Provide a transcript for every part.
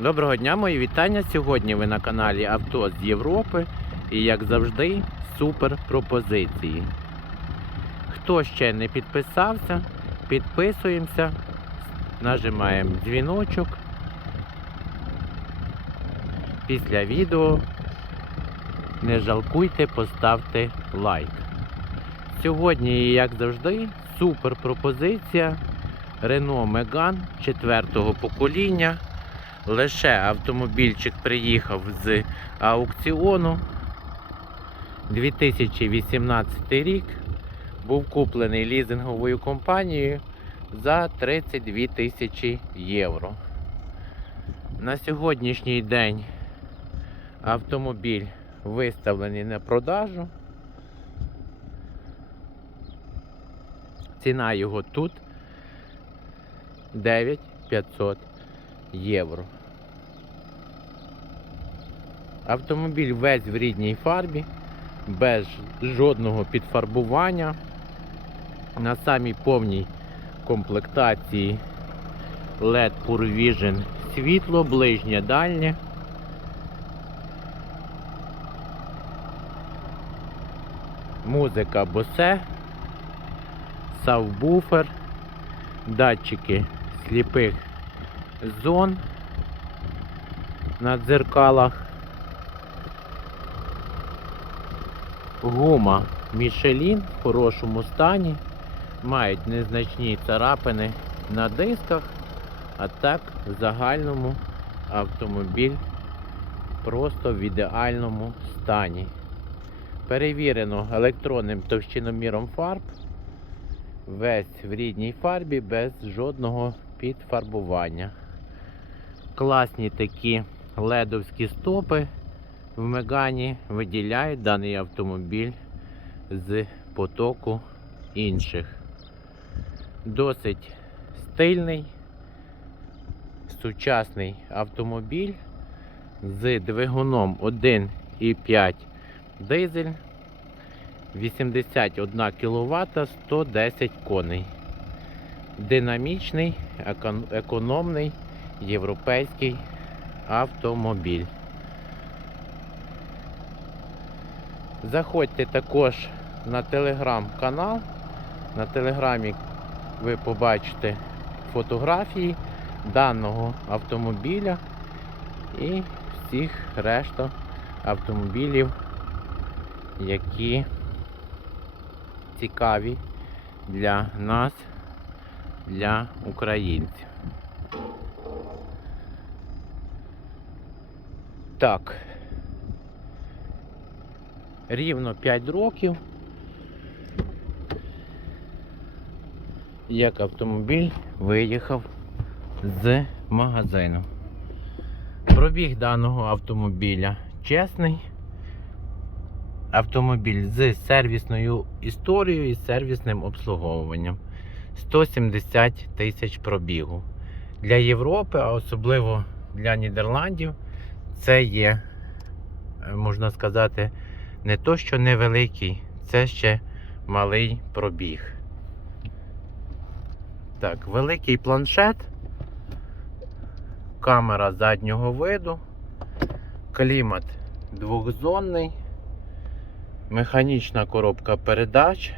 Доброго дня, мої вітання. Сьогодні ви на каналі Авто з Європи і, як завжди, супер пропозиції. Хто ще не підписався, підписуємося, нажимаємо дзвіночок. Після відео не жалкуйте, поставте лайк. Сьогодні, як завжди, супер пропозиція Renault Megane 4 покоління. Лише автомобільчик приїхав з аукціону. 2018 рік був куплений лізинговою компанією за 32 тисячі євро. На сьогоднішній день автомобіль виставлений на продажу. Ціна його тут 9500 євро. Автомобіль весь в рідній фарбі, без жодного підфарбування. На самій повній комплектації LED Pure Vision світло, ближнє, дальнє. Музика Bose, сабвуфер, датчики сліпих зон на дзеркалах. Гума Мішелін в хорошому стані. Мають незначні царапини на дисках, а так в загальному автомобіль просто в ідеальному стані. Перевірено електронним товщиноміром фарб. Весь в рідній фарбі без жодного підфарбування. Класні такі ледовські стопи в Мегані виділяють даний автомобіль з потоку інших. Досить стильний, сучасний автомобіль з двигуном 1,5 дизель, 81 кВт, 110 коней. Динамічний, екон- економний європейський автомобіль. Заходьте також на телеграм-канал. На телеграмі ви побачите фотографії даного автомобіля і всіх решта автомобілів, які цікаві для нас, для українців. Так. Рівно 5 років. Як автомобіль виїхав з магазину. Пробіг даного автомобіля чесний. Автомобіль з сервісною історією і сервісним обслуговуванням. 170 тисяч пробігу. Для Європи, а особливо для Нідерландів, це є, е, можна сказати, не то, що невеликий, це ще малий пробіг. Так, великий планшет, камера заднього виду, клімат двохзонний, механічна коробка передач,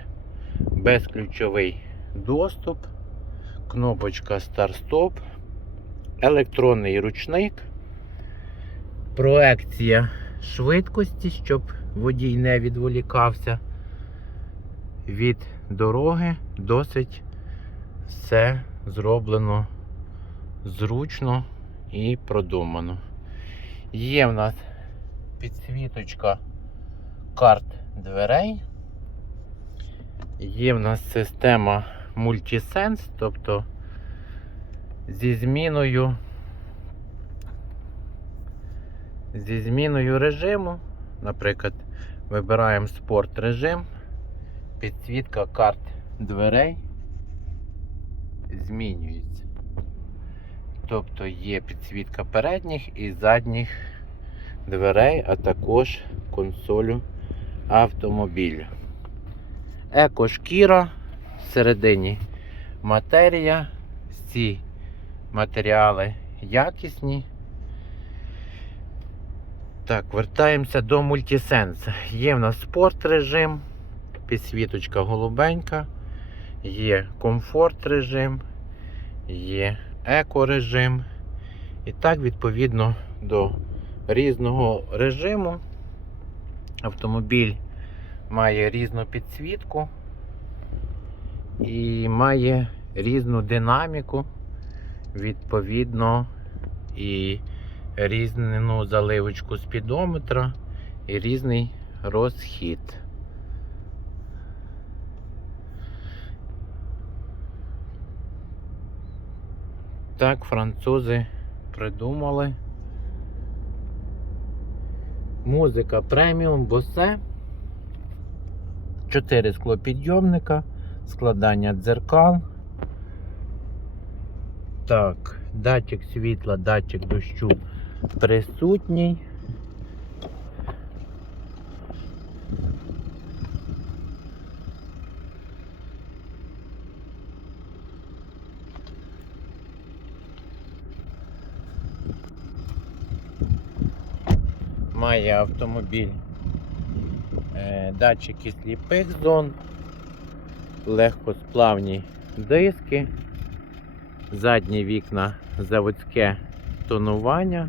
безключовий доступ, кнопочка старт-стоп, електронний ручник, проекція швидкості, щоб водій не відволікався від дороги. Досить все зроблено зручно і продумано. Є в нас підсвіточка карт дверей. Є в нас система Multisense, тобто зі зміною зі зміною режиму. Наприклад, вибираємо спорт режим, підсвітка карт дверей змінюється. Тобто є підсвітка передніх і задніх дверей, а також консолю автомобіля. Екошкіра всередині матерія. Всі матеріали якісні, Так, вертаємося до мультисенс. Є в нас спорт режим, підсвіточка голубенька, є комфорт режим, є еко режим. І так, відповідно до різного режиму, автомобіль має різну підсвітку і має різну динаміку, відповідно, і різну заливочку спідометра і різний розхід. Так, французи придумали. Музика преміум, босе. 4 склопідйомника, складання дзеркал. Так, датчик світла, датчик дощу присутній. Має автомобіль е, датчики сліпих зон, легкосплавні диски, задні вікна заводське тонування,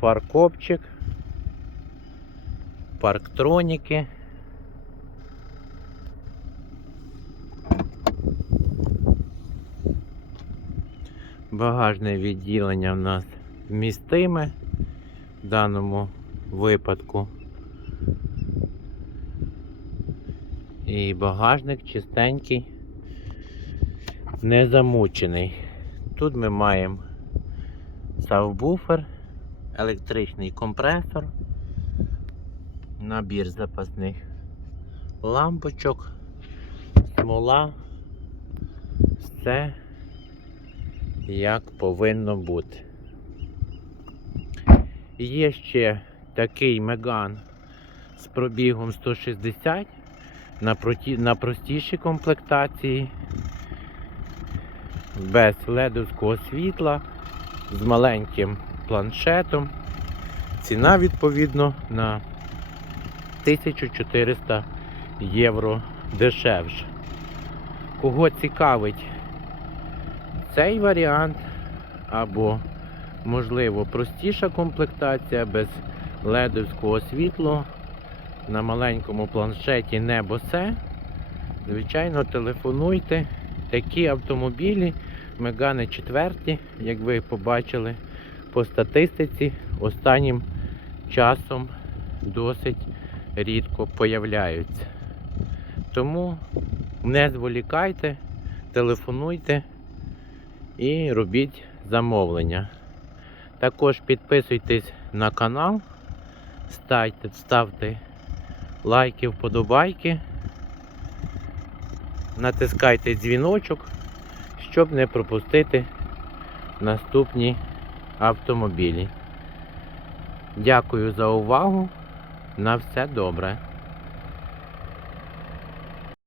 фаркопчик, парктроніки. Багажне відділення в нас вмістиме в даному випадку. І багажник чистенький, не замучений. Тут ми маємо сабвуфер, електричний компресор, набір запасних лампочок, смола, все як повинно бути. Є ще такий меган з пробігом 160 на, проті... на простішій комплектації, без ледовського світла, з маленьким планшетом. Ціна відповідно на 1400 євро дешевше. Кого цікавить цей варіант або можливо простіша комплектація без ледовського світла на маленькому планшеті не босе. Звичайно, телефонуйте. Такі автомобілі Мегани 4, як ви побачили по статистиці, останнім часом досить рідко появляються. Тому не зволікайте, телефонуйте і робіть замовлення. Також підписуйтесь на канал, ставте, ставте лайки, вподобайки, натискайте дзвіночок, щоб не пропустити наступні автомобілі. Дякую за увагу. На все добре.